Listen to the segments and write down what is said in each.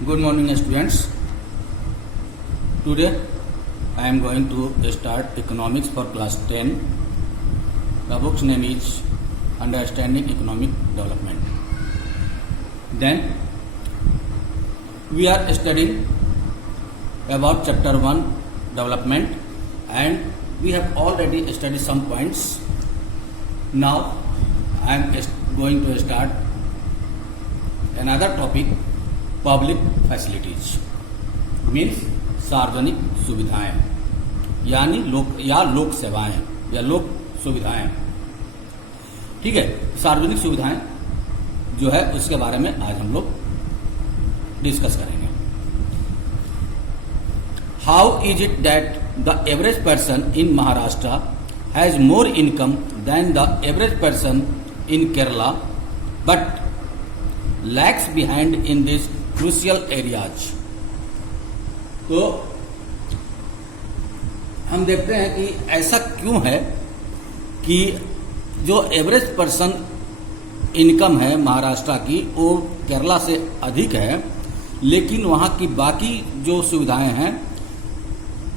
Good morning, students. Today I am going to start economics for class 10. The book's name is Understanding Economic Development. Then we are studying about chapter 1 development, and we have already studied some points. Now I am going to start another topic, public facilities means सार्वजनिक सुविधाएं यानी लोक सेवाएं या लोक सुविधाएं। ठीक है, सार्वजनिक सुविधाएं जो है उसके बारे में आज हम लोग डिस्कस करेंगे। How is it that the average person in Maharashtra has more income than the average person in Kerala but lags behind in this crucial areas. तो हम देखते हैं कि ऐसा क्यों है कि जो एवरेज पर्सन इनकम है महाराष्ट्र की वो केरला से अधिक है, लेकिन वहां की बाकी जो सुविधाएं हैं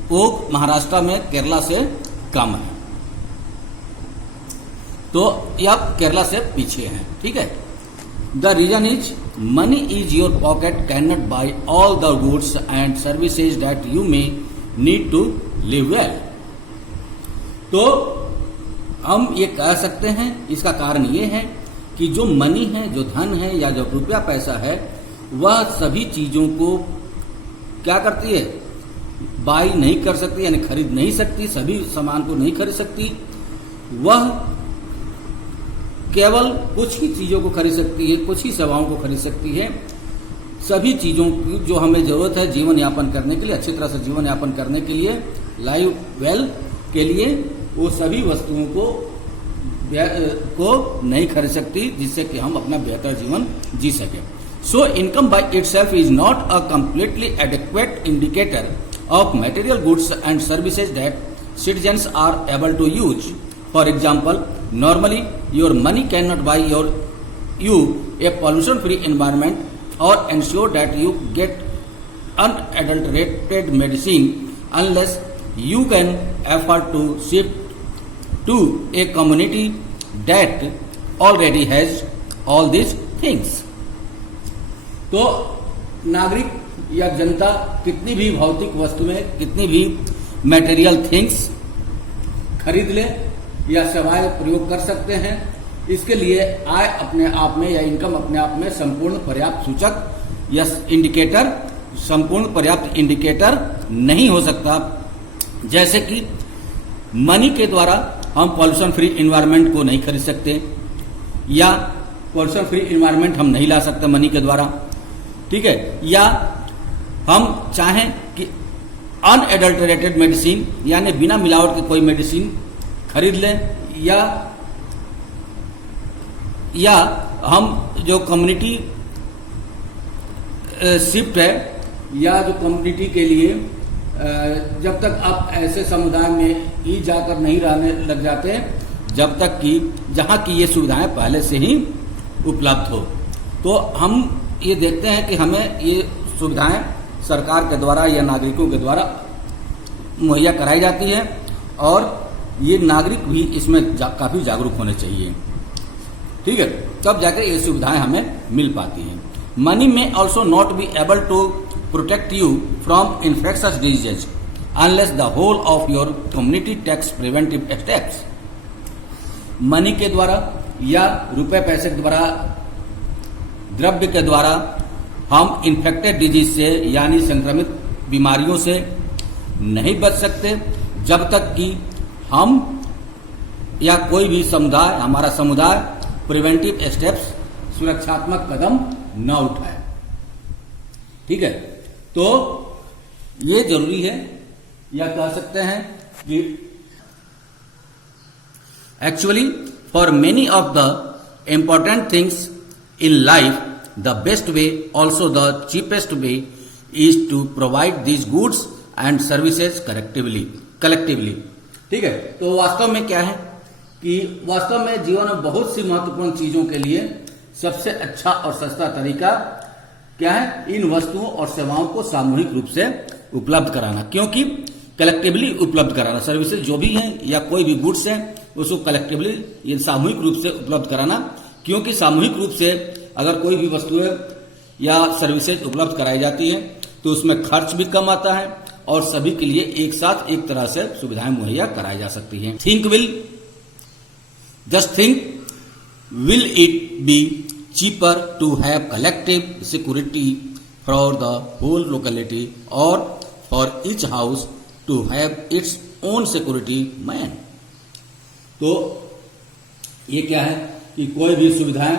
वो महाराष्ट्र में केरला से कम है। तो ये केरला से पीछे हैं। ठीक है, The reason is money is your pocket cannot buy all the goods and services that you may need to live well. तो हम ये कह सकते हैं, इसका कारण ये है कि जो मनी है, जो धन है या जो रुपया पैसा है, वह सभी चीजों को क्या करती है, बाई नहीं कर सकती, यानी खरीद नहीं सकती, सभी सामान को नहीं खरीद सकती। वह केवल कुछ ही चीजों को खरीद सकती है, कुछ ही सेवाओं को खरीद सकती है। सभी चीजों की जो हमें जरूरत है जीवन यापन करने के लिए, अच्छी तरह से जीवन यापन करने के लिए, लाइव वेल के लिए, वो सभी वस्तुओं को नहीं खरीद सकती जिससे कि हम अपना बेहतर जीवन जी सके। So income by itself is not a completely adequate indicator of material goods and services that citizens are able to use. For example, normally your money cannot buy you a pollution-free environment or ensure that you get unadulterated medicine unless you can afford to shift to a community that already has all these things. तो नागरिक या जनता कितनी भी भौतिक वस्तुएं, कितनी भी material things खरीद ले या सेवाएं प्रयोग कर सकते हैं। इसके लिए आय अपने आप में या इनकम अपने आप में संपूर्ण पर्याप्त सूचक या इंडिकेटर, संपूर्ण पर्याप्त इंडिकेटर नहीं हो सकता। जैसे कि मनी के द्वारा हम पॉल्यूशन फ्री एनवायरनमेंट को नहीं खरीद सकते या पॉल्यूशन फ्री एनवायरनमेंट हम नहीं ला सकते मनी के द्वारा। ठीक है, या हम चाहें कि अनएडल्टरेटेड मेडिसिन यानी बिना मिलावट की कोई मेडिसिन खरीद लें, या हम जो कम्युनिटी शिफ्ट है या जो कम्युनिटी के लिए जब तक आप ऐसे समुदाय में ही जाकर नहीं रहने लग जाते जब तक कि जहां की ये सुविधाएं पहले से ही उपलब्ध हो। तो हम ये देखते हैं कि हमें ये सुविधाएं सरकार के द्वारा या नागरिकों के द्वारा मुहैया कराई जाती है और ये नागरिक भी इसमें काफी जागरूक होने चाहिए। ठीक है, तब जाकर ये सुविधाएं हमें मिल पाती हैं। Money may also not be able to protect you from infectious diseases unless the whole of your community takes preventive steps. Money के द्वारा या रुपए पैसे के द्वारा, द्रव्य के द्वारा हम इन्फेक्टेड डिजीज से यानी संक्रमित बीमारियों से नहीं बच सकते जब तक कि हम या कोई भी समुदाय, हमारा समुदाय प्रिवेंटिव स्टेप्स, सुरक्षात्मक कदम न उठाए। ठीक है, तो ये जरूरी है, या कह सकते हैं कि actually for many of the important things in life the best way also the cheapest way is to provide these goods and services collectively. ठीक है, तो वास्तव में क्या है कि वास्तव में जीवन में बहुत सी महत्वपूर्ण चीजों के लिए सबसे अच्छा और सस्ता तरीका क्या है, इन वस्तुओं और सेवाओं को सामूहिक रूप से उपलब्ध कराना, क्योंकि कलेक्टिवली उपलब्ध कराना, सर्विसेज जो भी हैं या कोई भी गुड्स हैं उसको कलेक्टिवली ये सामूहिक रूप से उपलब्ध कराना, क्योंकि सामूहिक रूप से अगर कोई भी वस्तुएं या सर्विसेज उपलब्ध कराई जाती है तो उसमें खर्च भी कम आता है और सभी के लिए एक साथ एक तरह से सुविधाएं मुहैया कराई जा सकती हैं। Just think will it be cheaper to have collective security for the whole locality or for each house to have its own security man? तो ये क्या है कि कोई भी सुविधाएं,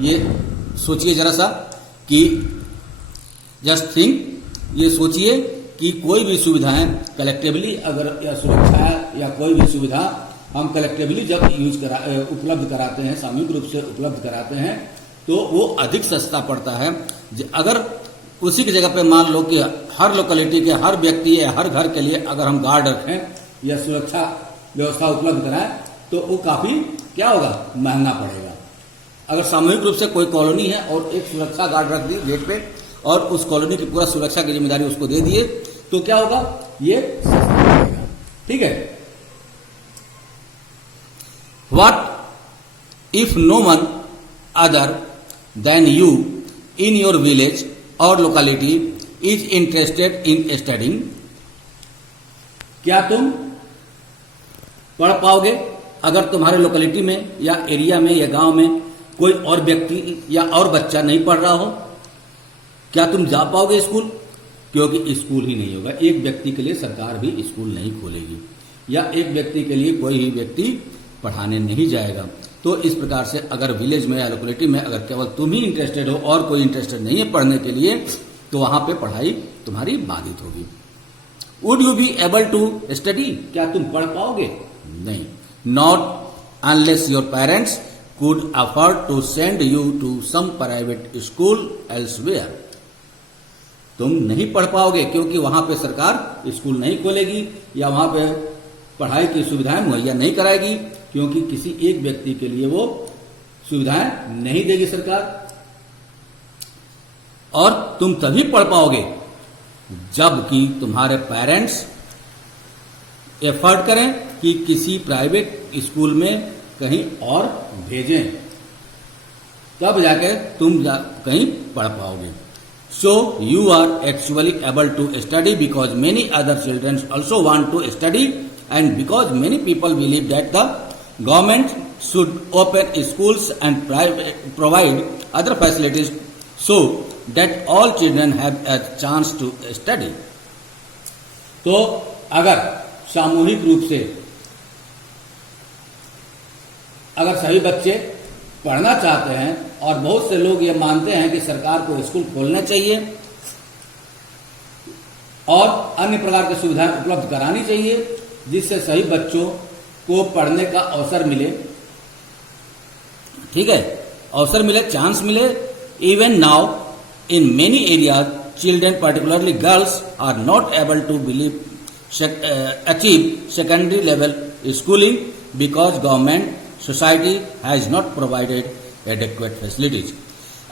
ये सोचिए जरा सा कि जस्ट थिंक, ये सोचिए कि कोई भी सुविधाएं कलेक्टिवली अगर या सुरक्षा या कोई भी सुविधा हम कलेक्टिवली जब उपलब्ध कराते हैं, सामूहिक रूप से उपलब्ध कराते हैं तो वो अधिक सस्ता पड़ता है। अगर उसी की जगह पे मान लो कि हर लोकेलिटी के हर व्यक्ति या हर घर के लिए अगर हम गार्ड रखें या सुरक्षा व्यवस्था उपलब्ध कराएं तो वो काफी क्या होगा, महंगा पड़ेगा। अगर सामूहिक रूप से कोई कॉलोनी है और एक सुरक्षा गार्ड रख दिए गेट पे और उस कॉलोनी की पूरा सुरक्षा की जिम्मेदारी उसको दे दिए तो क्या होगा, ये सस्ता पड़ेगा। ठीक है। What if no one other than you in your village or locality is interested in studying? क्या तुम पढ़ पाओगे अगर तुम्हारे लोकेलिटी में या एरिया में या गांव में कोई और व्यक्ति या और बच्चा नहीं पढ़ रहा हो? क्या तुम जा पाओगे स्कूल? क्योंकि स्कूल ही नहीं होगा। एक व्यक्ति के लिए सरकार भी स्कूल नहीं खोलेगी या एक व्यक्ति के लिए कोई ही व्यक्ति पढ़ाने नहीं जाएगा। तो इस प्रकार से अगर विलेज में या लोकेलिटी में अगर केवल तुम ही इंटरेस्टेड हो और कोई इंटरेस्टेड नहीं है पढ़ने के लिए तो वहां पे पढ़ाई तुम्हारी बाधित होगी। Would you be able to study? क्या तुम पढ़ पाओगे? नहीं। Not unless your parents could afford to send you to some private school elsewhere. तुम नहीं पढ़ पाओगे क्योंकि वहां पे सरकार स्कूल नहीं खोलेगी या वहां पे पढ़ाई की सुविधाएं मुहैया नहीं कराएगी, क्योंकि किसी एक व्यक्ति के लिए वो सुविधाएं नहीं देगी सरकार। और तुम तभी पढ़ पाओगे जबकि तुम्हारे पेरेंट्स एफर्ट करें कि किसी प्राइवेट स्कूल में कहीं और भेजें, तब जाके तुम कहीं पढ़ पाओगे। So you are actually able to study because many other children also want to study and because many people believe that the government should open schools and provide other facilities so that all children have a chance to study. तो अगर सामूहिक रूप से अगर सभी बच्चे पढ़ना चाहते हैं और बहुत से लोग ये मानते हैं कि सरकार को स्कूल खोलना चाहिए और अन्य प्रकार की सुविधाएं उपलब्ध करानी चाहिए जिससे सही बच्चों को पढ़ने का अवसर मिले, ठीक है, अवसर मिले, चांस मिले। Even now in many areas children particularly girls are not able to achieve secondary level schooling because government society has not provided adequate facilities.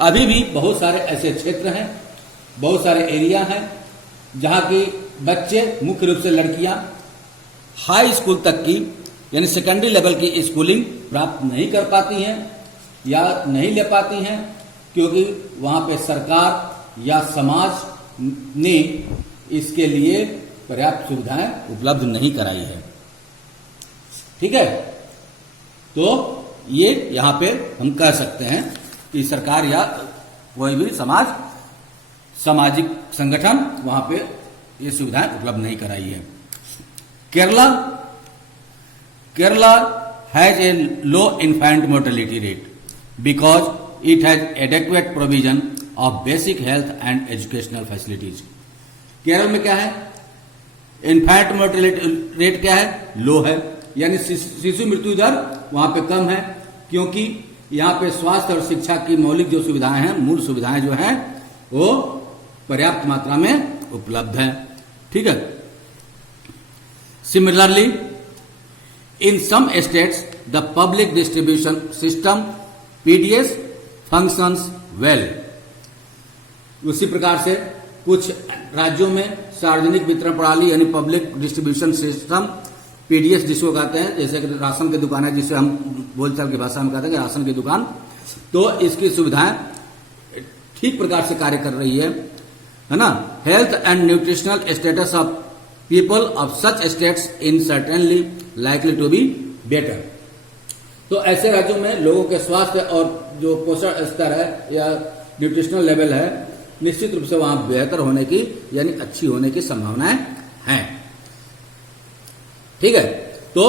अभी भी बहुत सारे ऐसे क्षेत्र हैं, बहुत सारे एरिया हैं जहां की बच्चे, मुख्य रूप से लड़कियां, हाई स्कूल तक की यानी सेकेंडरी लेवल की स्कूलिंग प्राप्त नहीं कर पाती हैं या नहीं ले पाती हैं क्योंकि वहां पे सरकार या समाज ने इसके लिए पर्याप्त सुविधाएं उपलब्ध नहीं कराई है। ठीक है, तो ये यहां पे हम कह सकते हैं कि सरकार या कोई भी सामाजिक संगठन वहां पे ये सुविधाएं उपलब्ध नहीं कराई है। Kerala has a low infant mortality rate because it has adequate provision of basic health and educational facilities. Kerala में क्या है, इन्फेंट मोर्टेलिटी रेट क्या है, लो है, यानी शिशु मृत्यु दर वहां पे कम है क्योंकि यहाँ पे स्वास्थ्य और शिक्षा की मौलिक जो सुविधाएं हैं, मूल सुविधाएं जो हैं वो पर्याप्त मात्रा में उपलब्ध हैं। ठीक है। Similarly, in some states, the public distribution system (PDS) functions well. उसी प्रकार से कुछ राज्यों में सार्वजनिक वितरण प्रणाली यानी पब्लिक डिस्ट्रीब्यूशन सिस्टम, पीडीएस जिसको कहते हैं, जैसे कि राशन की दुकान है जिसे हम बोलचाल की भाषा में कहते हैं कि राशन की दुकान, तो इसकी सुविधाएं ठीक प्रकार से कार्य कर रही है ना। Health and nutritional status of people of such states in certainly likely to be better. तो ऐसे राज्यों में लोगों के स्वास्थ्य और जो पोषण स्तर है या न्यूट्रिशनल लेवल है, निश्चित रूप से वहां बेहतर होने की यानी अच्छी होने की संभावनाएं हैं। ठीक है, तो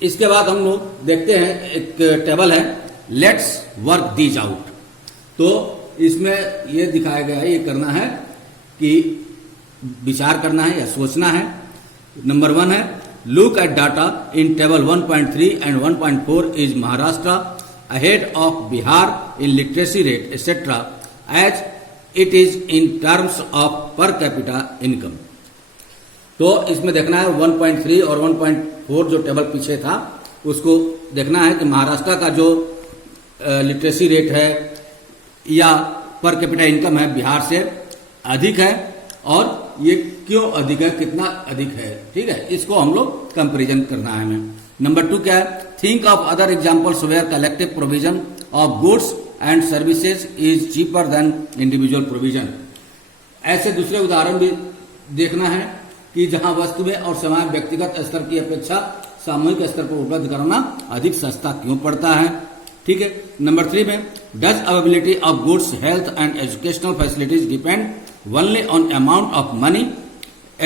इसके बाद हम लोग देखते हैं एक टेबल है, लेट्स वर्क दीज आउट। तो इसमें यह दिखाया गया है, ये करना है कि विचार करना है या सोचना है। नंबर 1 है, look at data in table 1.3 and 1.4 is Maharashtra ahead of Bihar in literacy rate etcetera as it is in terms of per capita income. तो इसमें देखना है 1.3 और 1.4 जो टेबल पीछे था उसको देखना है कि महाराष्ट्र का जो लिटरेसी रेट है या पर कैपिटा इनकम है बिहार से अधिक है, और ये क्यों अधिक है, कितना अधिक है। ठीक है, इसको हम लोग कंपेरिजन करना है हमें। नंबर 2 क्या है, think of other examples where collective provision of goods and services is cheaper than individual provision. ऐसे दूसरे उदाहरण भी देखना है कि जहां वस्तुएं और सेवाएं व्यक्तिगत स्तर की अपेक्षा सामूहिक स्तर पर उपलब्ध कराना अधिक सस्ता क्यों पड़ता है। ठीक है, नंबर 3 में, does availability of goods, health and educational facilities depend only on amount of money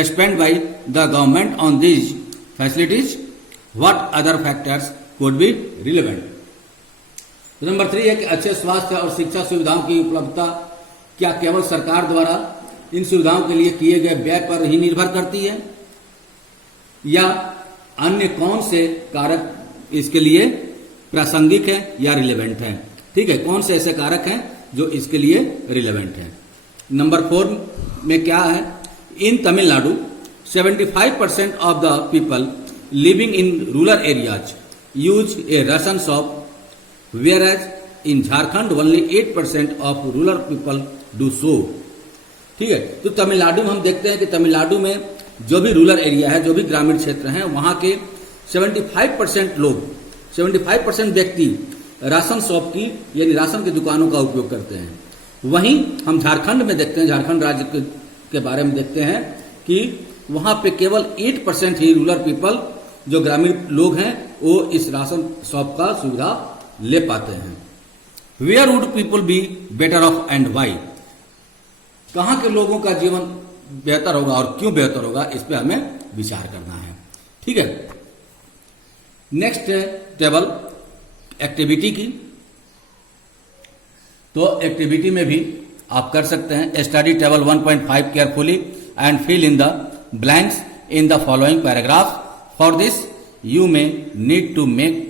spent by the government on these facilities? What other factors could be relevant? तो नंबर 3 है कि अच्छे स्वास्थ्य और शिक्षा सुविधाओं की उपलब्धता क्या केवल सरकार द्वारा इन सुविधाओं के लिए किए गए व्यय पर ही निर्भर करती है, या अन्य कौन से कारक इसके लिए प्रासंगिक है या रिलेवेंट है। ठीक है, कौन से ऐसे कारक हैं जो इसके लिए रिलेवेंट है। नंबर 4 में क्या है, in Tamil Nadu 75% of the people living in rural areas use a ration shop, whereas in Jharkhand only 8% of rural people do so. ठीक है, तो तमिलनाडु में हम देखते हैं कि तमिलनाडु में जो भी रूरल एरिया है, जो भी ग्रामीण क्षेत्र हैं, वहां के 75% लोग, 75% व्यक्ति राशन शॉप की यानी राशन की दुकानों का उपयोग करते हैं। वहीं हम झारखंड में देखते हैं, झारखंड राज्य के बारे में देखते हैं कि वहां पे केवल 8% ही रूरल पीपल, जो ग्रामीण लोग हैं, वो इस राशन शॉप का सुविधा ले पाते हैं। Where would people be better off and why? कहां के लोगों का जीवन बेहतर होगा और क्यों बेहतर होगा, इस पे हमें विचार करना है। ठीक है, नेक्स्ट है टेबल एक्टिविटी की। तो एक्टिविटी में भी आप कर सकते हैं, study table 1.5 carefully and fill in the blanks in the following paragraph. For this you may need to make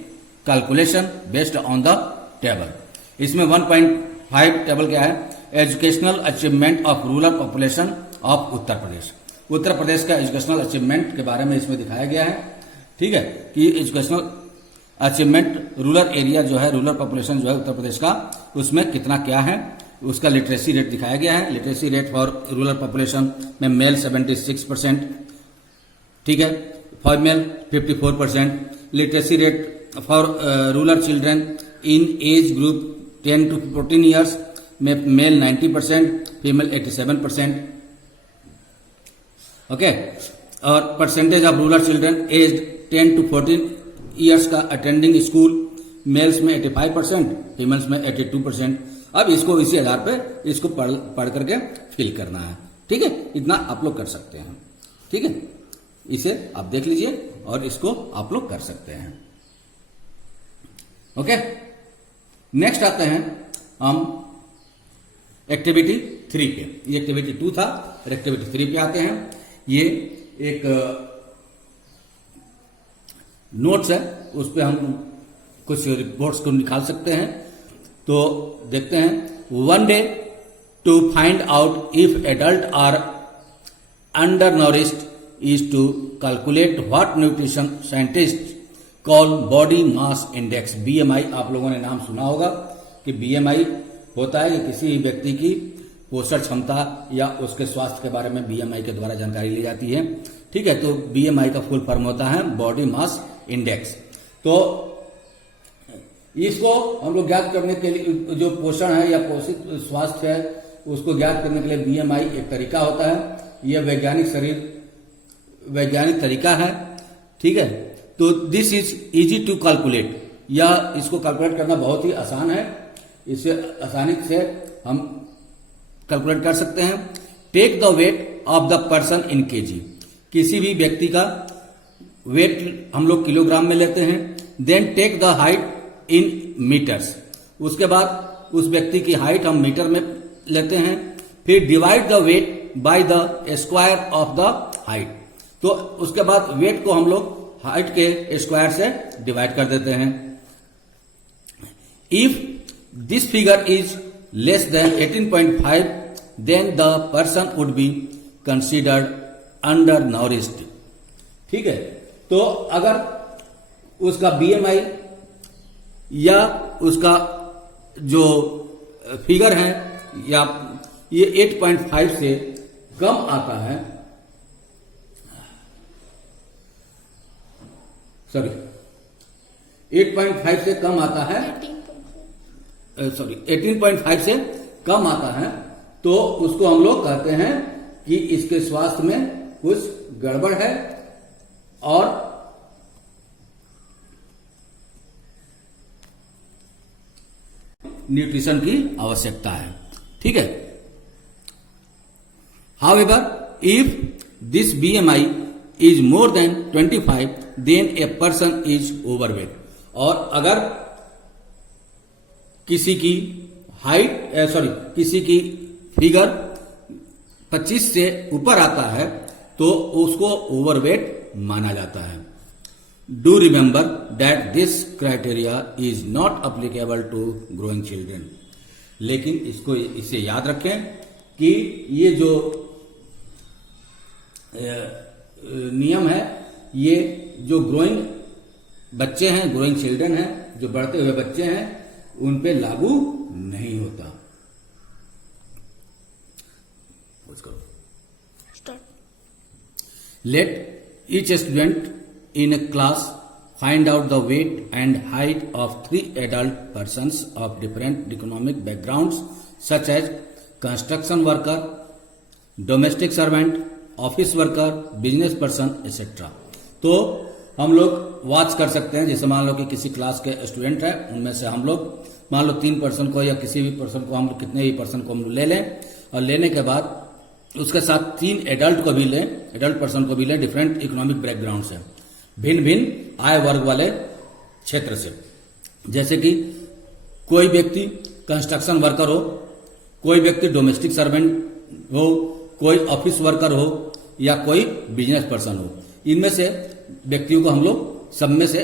calculation based on the table. इसमें 1.5 टेबल क्या है, educational achievement of rural population of Uttar Pradesh. Uttar Pradesh का educational achievement के बारे में इसमें दिखाया गया है। ठीक है, कि एजुकेशनल अचीवमेंट रूरल एरिया जो है, रूरल पॉपुलेशन जो है उत्तर प्रदेश का, उसमें कितना क्या है, उसका लिटरेसी रेट दिखाया गया है। Literacy rate for rural population में मेल 76%, ठीक है, female 54%। Literacy rate for rural children in age group 10 to 14 years में मेल 90%, फीमेल 87%। ओके, और percentage of rural children age 10 to 14 years का अटेंडिंग स्कूल, मेल्स में 85%, फीमेल्स में 82%। अब इसको इसी आधार पे इसको पढ़ करके फिल करना है। ठीक है, इतना आप लोग कर सकते हैं। ठीक है, इसे आप देख लीजिए और इसको आप लोग कर सकते हैं। ओके, नेक्स्ट आते हैं हम एक्टिविटी 3 पे। ये एक्टिविटी 2 था, एक्टिविटी 3 पे आते हैं। ये एक नोट्स है, उस पर हम कुछ रिपोर्ट्स को निकाल सकते हैं। तो देखते हैं, one day to find out if adult are undernourished is to calculate what nutrition scientist call body mass index, BMI। आप लोगों ने नाम सुना होगा कि BMI होता है कि किसी भी व्यक्ति की पोषण क्षमता या उसके स्वास्थ्य के बारे में बीएमआई के द्वारा जानकारी ली जाती है। ठीक है, तो बीएमआई का फुल फॉर्म होता है बॉडी मास इंडेक्स। तो इसको हम लोग ज्ञात करने के लिए, जो पोषण है या पोषित स्वास्थ्य है, उसको ज्ञात करने के लिए बीएमआई एक तरीका होता है। यह वैज्ञानिक तरीका है। ठीक है, तो this is easy to calculate, या इसको कैलकुलेट करना बहुत ही आसान है। इसे आसानी से हम कैलकुलेट कर सकते हैं। Take the weight of the person in KG, किसी भी व्यक्ति का वेट हम लोग किलोग्राम में लेते हैं। Then take the height in metres, उसके बाद उस व्यक्ति की हाइट हम मीटर में लेते हैं। फिर divide the weight by the square of the height, तो उसके बाद वेट को हम लोग हाइट के स्क्वायर से डिवाइड कर देते हैं। If this figure is less than 18.5 then the person would be considered undernourished. ठीक है, तो अगर उसका बीएमआई या उसका जो फिगर है या ये 8.5 से कम आता है, सॉरी 8.5 से कम आता है, 18.5 से कम आता है, तो उसको हम लोग कहते हैं कि इसके स्वास्थ्य में कुछ गड़बड़ है और न्यूट्रिशन की आवश्यकता है। ठीक है, however if this BMI is more than 25 then a person is overweight, और अगर किसी की हाइट किसी की फिगर 25 से ऊपर आता है तो उसको ओवरवेट माना जाता है। Do remember that this criteria is not applicable to growing children, लेकिन इसे याद रखें कि ये जो नियम है, ये जो ग्रोइंग बच्चे हैं, ग्रोइंग चिल्ड्रन हैं, जो बढ़ते हुए बच्चे हैं, उन पे लागू नहीं होता। Let each student in a class find out the weight and height of 3 adult persons of different economic backgrounds such as construction worker, domestic servant, office worker, business person etcetera. तो हम लोग वॉच कर सकते हैं, जैसे मान लो कि किसी क्लास के स्टूडेंट है, उनमें से हम लोग मान लो 3 पर्सन को या किसी भी पर्सन को, हम कितने भी पर्सन को हम ले लें, और लेने के बाद उसके साथ 3 एडल्ट को भी लें, एडल्ट पर्सन को भी लें, डिफरेंट इकोनॉमिक बैकग्राउंड से, भिन्न भिन्न आय वर्ग वाले क्षेत्र से। जैसे कि कोई व्यक्ति कंस्ट्रक्शन वर्कर हो, कोई व्यक्ति डोमेस्टिक सर्वेंट हो, कोई ऑफिस वर्कर हो या कोई बिजनेस पर्सन हो, इनमें से व्यक्तियों को हम लोग सब में से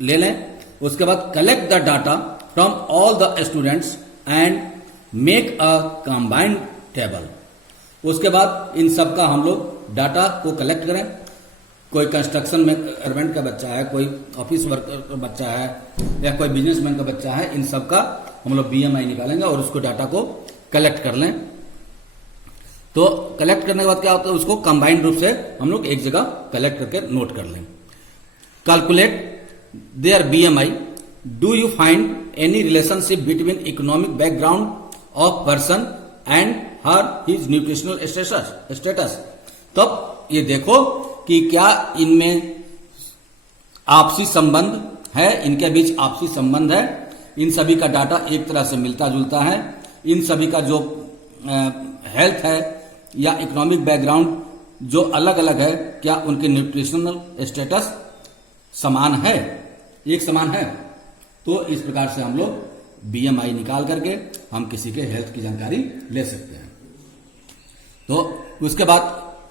ले लें। उसके बाद collect the data from all the students and make a combined table. उसके बाद इन सब का हम लोग डाटा को कलेक्ट करें। कोई कंस्ट्रक्शन में सर्वेंट का बच्चा है, कोई ऑफिस वर्कर का बच्चा है या कोई बिजनेसमैन का बच्चा है, इन सब का हम लोग बीएमआई निकालेंगे और उसको डाटा को कलेक्ट कर लें। तो कलेक्ट करने के बाद क्या होता है, उसको कंबाइंड रूप से हम लोग एक जगह कलेक्ट करके नोट कर लें। Calculate their BMI. Do you find any relationship between economic background of person and her his nutritional status. तब ये देखो कि क्या इनमें आपसी संबंध है, इनके बीच आपसी संबंध है, इन सभी का डाटा एक तरह से मिलता जुलता है, इन सभी का जो हेल्थ है या इकोनॉमिक बैकग्राउंड जो अलग अलग है, क्या उनके न्यूट्रिशनल स्टेटस समान है, एक समान है। तो इस प्रकार से हम लोग बीएमआई निकाल करके हम किसी के हेल्थ की जानकारी ले सकते हैं। तो उसके बाद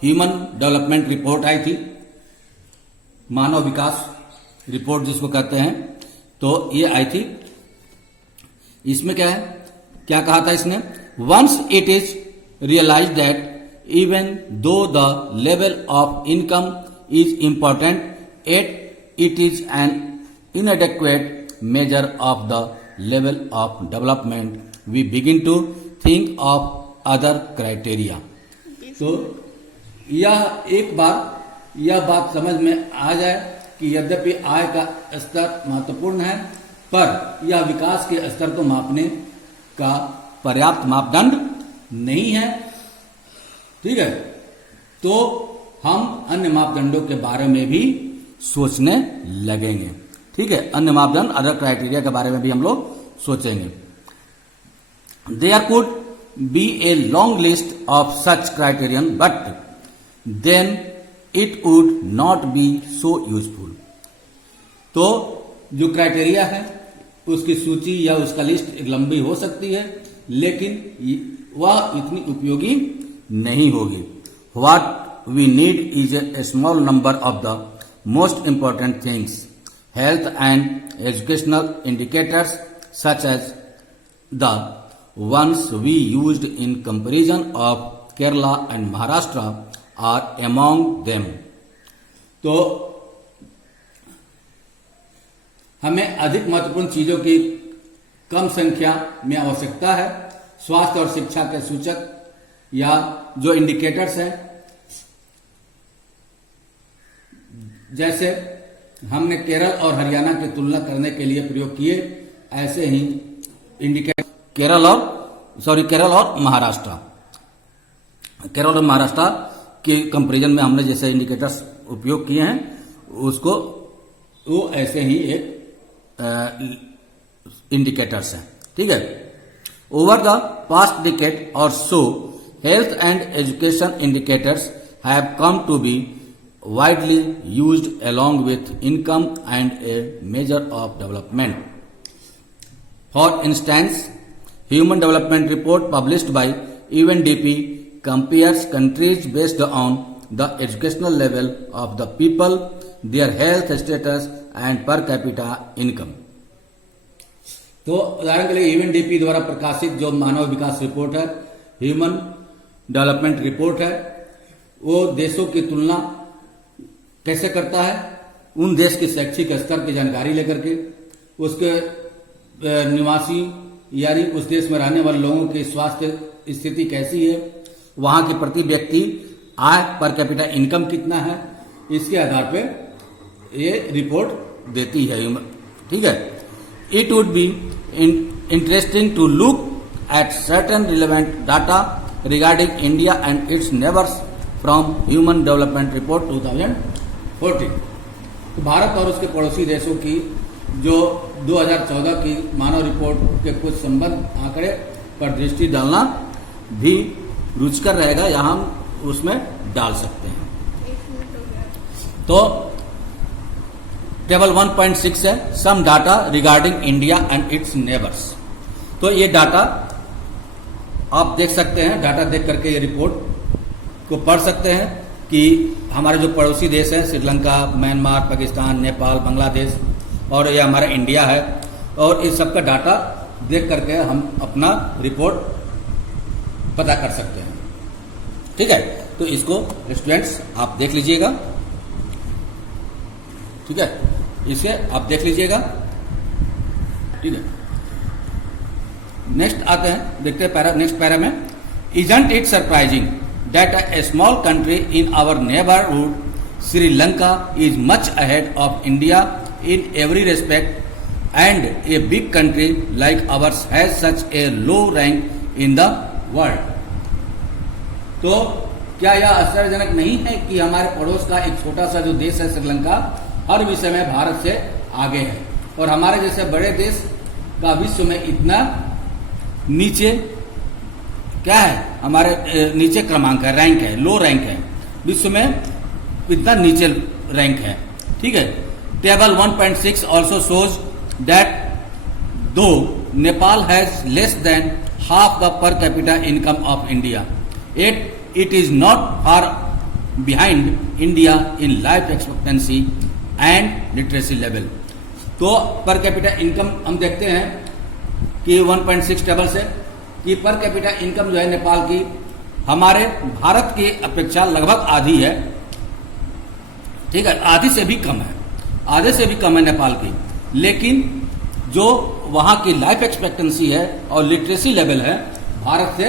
ह्यूमन डेवलपमेंट रिपोर्ट आई थी, मानव विकास रिपोर्ट जिसको कहते हैं, तो ये आई थी। इसमें क्या है, क्या कहा था इसने, once it is realise that even though the level of income is important at it is an inadequate measure of the level of development we begin to think of other criteria. तो यह एक बार यह बात समझ में आ जाए कि यद्यपि आय का स्तर महत्वपूर्ण है, पर यह विकास के स्तर को मापने का पर्याप्त मापदंड नहीं है। ठीक है, तो हम अन्य मापदंडों के बारे में भी सोचने लगेंगे। ठीक है, अन्य मापदंड अदर क्राइटेरिया के बारे में भी हम लोग सोचेंगे। There could be a long list of such criterion but then it would not be so useful. तो जो क्राइटेरिया है उसकी सूची या उसका लिस्ट एक लंबी हो सकती है, लेकिन वह इतनी उपयोगी नहीं होगी। What we need is a small number of the most important things, health and educational indicators such as the ones we used in comparison of Kerala and Maharashtra are among them. तो हमें अधिक महत्वपूर्ण चीजों की कम संख्या में आवश्यकता है। स्वास्थ्य और शिक्षा के सूचक या जो इंडिकेटर्स हैं, जैसे हमने केरल और हरियाणा की तुलना करने के लिए प्रयोग किए, ऐसे ही इंडिकेटर केरल और महाराष्ट्र के कंपैरिजन में हमने जैसे इंडिकेटर्स उपयोग किए हैं, उसको वो ऐसे ही एक इंडिकेटर्स हैं। ठीक है, over the past decade or so health and education indicators have come to be widely used along with income and a measure of development. For instance, Human Development Report published by UNDP compares countries based on the educational level of the people, their health status and per capita income. तो उदाहरण के लिए UNDP द्वारा प्रकाशित जो मानव विकास report है, human development report है, वो देशों की तुलना कैसे करता है? उन देश के शैक्षिक स्तर की जानकारी लेकर के, उसके निवासी यानी उस देश में रहने वाले लोगों की स्वास्थ्य स्थिति कैसी है, वहां की प्रति व्यक्ति आय पर कैपिटा इनकम कितना है, इसके आधार पे ये रिपोर्ट देती है। ठीक है, it would be interesting to look at certain relevant data regarding India and its neighbours from human development report 2014। तो भारत और उसके पड़ोसी देशों की जो 2014 की मानव रिपोर्ट के कुछ संबंध आंकड़े पर दृष्टि डालना भी रुचिकर रहेगा, या हम उसमें डाल सकते हैं। तो टेबल 1.6 है, some data regarding India and its neighbours. तो ये डाटा आप देख सकते हैं, डाटा देख करके ये रिपोर्ट को पढ़ सकते हैं कि हमारे जो पड़ोसी देश हैं, श्रीलंका, म्यांमार, पाकिस्तान, नेपाल, बांग्लादेश और ये हमारा इंडिया है, और इस सब का डाटा देख करके हम अपना रिपोर्ट पता कर सकते हैं। ठीक है, तो इसको स्टूडेंट्स आप देख लीजिएगा। ठीक है, इसे आप देख लीजिएगा। ठीक है, नेक्स्ट आते हैं, देखते हैं नेक्स्ट पैरा में। Isn't it surprising that a small country in our neighborhood, Sri Lanka, is much ahead of India in every respect, and a big country like ours has such a low rank in the world. तो क्या यह आश्चर्यजनक नहीं है कि हमारे पड़ोस का एक छोटा सा जो देश है श्रीलंका, हर विषय में भारत से आगे है, और हमारे जैसे बड़े देश का विश्व में इतना नीचे क्या है, हमारे नीचे क्रमांक है, रैंक है, लो रैंक है, विश्व में इतना नीचे रैंक है। ठीक है, टेबल 1.6 ऑल्सो शोज दैट दो Nepal has less than half the पर capita income of India, it is not far behind India in life expectancy and literacy level. तो पर कैपिटा इनकम हम देखते हैं कि 1.6 टेबल से कि पर कैपिटा इनकम जो है नेपाल की हमारे भारत की अपेक्षा लगभग आधी है। ठीक है, आधी से भी कम है, आधे से भी कम है नेपाल की, लेकिन जो वहाँ की लाइफ एक्सपेक्टेंसी है और लिटरेसी लेवल है भारत से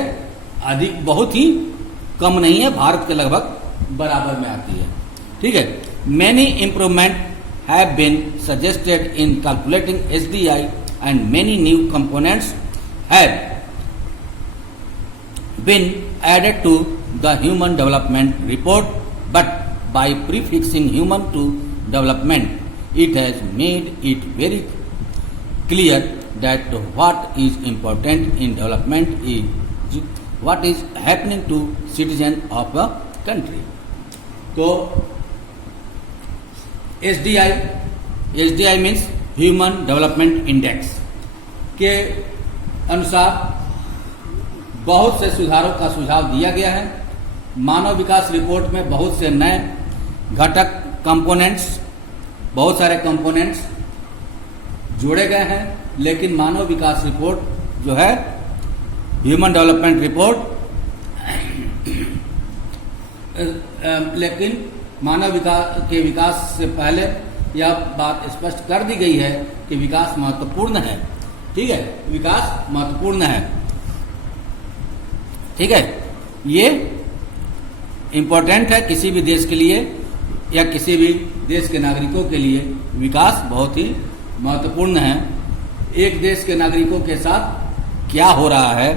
अधिक, बहुत ही कम नहीं है, भारत के लगभग बराबर में आती है। ठीक है, many improvement have been suggested in calculating SDI and many new components have been added to the Human Development Report, but by prefixing human to development, it has made it very clear that what is important in development is what is happening to citizen of a country. तो SDI means Human Development Index के अनुसार बहुत से सुधारों का सुझाव दिया गया है। मानव विकास रिपोर्ट में बहुत से नए घटक कंपोनेंट्स, बहुत सारे कंपोनेंट्स जोड़े गए हैं, लेकिन मानव विकास रिपोर्ट जो है ह्यूमन डेवलपमेंट रिपोर्ट, लेकिन मानव विकास से पहले यह बात स्पष्ट कर दी गई है कि विकास महत्वपूर्ण है। ठीक है, विकास महत्वपूर्ण है। ठीक है, ये इम्पोर्टेंट है किसी भी देश के लिए या किसी भी देश के नागरिकों के लिए। विकास बहुत ही महत्वपूर्ण है। एक देश के नागरिकों के साथ क्या हो रहा है,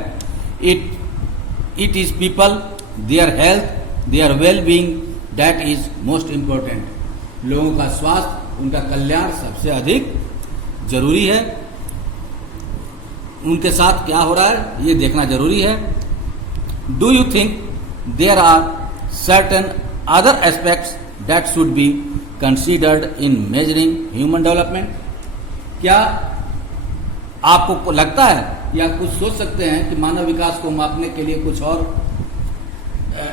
it is people, their health, their well being, that is most important. लोगों का स्वास्थ्य, उनका कल्याण सबसे अधिक जरूरी है। उनके साथ क्या हो रहा है ये देखना जरूरी है। Do you think there are certain other aspects that should be considered in measuring human development? क्या आपको लगता है या कुछ सोच सकते हैं कि मानव विकास को मापने के लिए कुछ और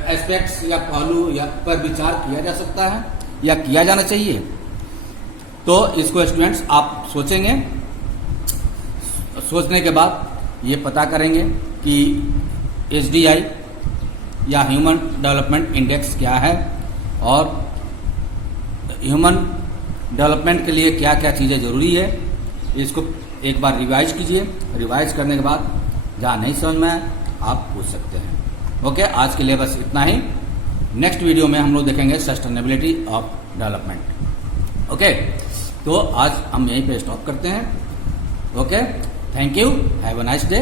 एस्पेक्ट्स या पहलू या पर विचार किया जा सकता है या किया जाना चाहिए? तो इसको स्टूडेंट्स आप सोचेंगे, सोचने के बाद ये पता करेंगे कि SDI या ह्यूमन डेवलपमेंट इंडेक्स क्या है और ह्यूमन डेवलपमेंट के लिए क्या क्या चीज़ें ज़रूरी है। इसको एक बार रिवाइज कीजिए। रिवाइज करने के बाद जहाँ नहीं समझ में आए आप पूछ सकते हैं। ओके, आज के लिए बस इतना ही। नेक्स्ट वीडियो में हम लोग देखेंगे सस्टेनेबिलिटी ऑफ डेवलपमेंट। ओके, तो आज हम यहीं पे स्टॉप करते हैं। Okay, thank you, have a nice day.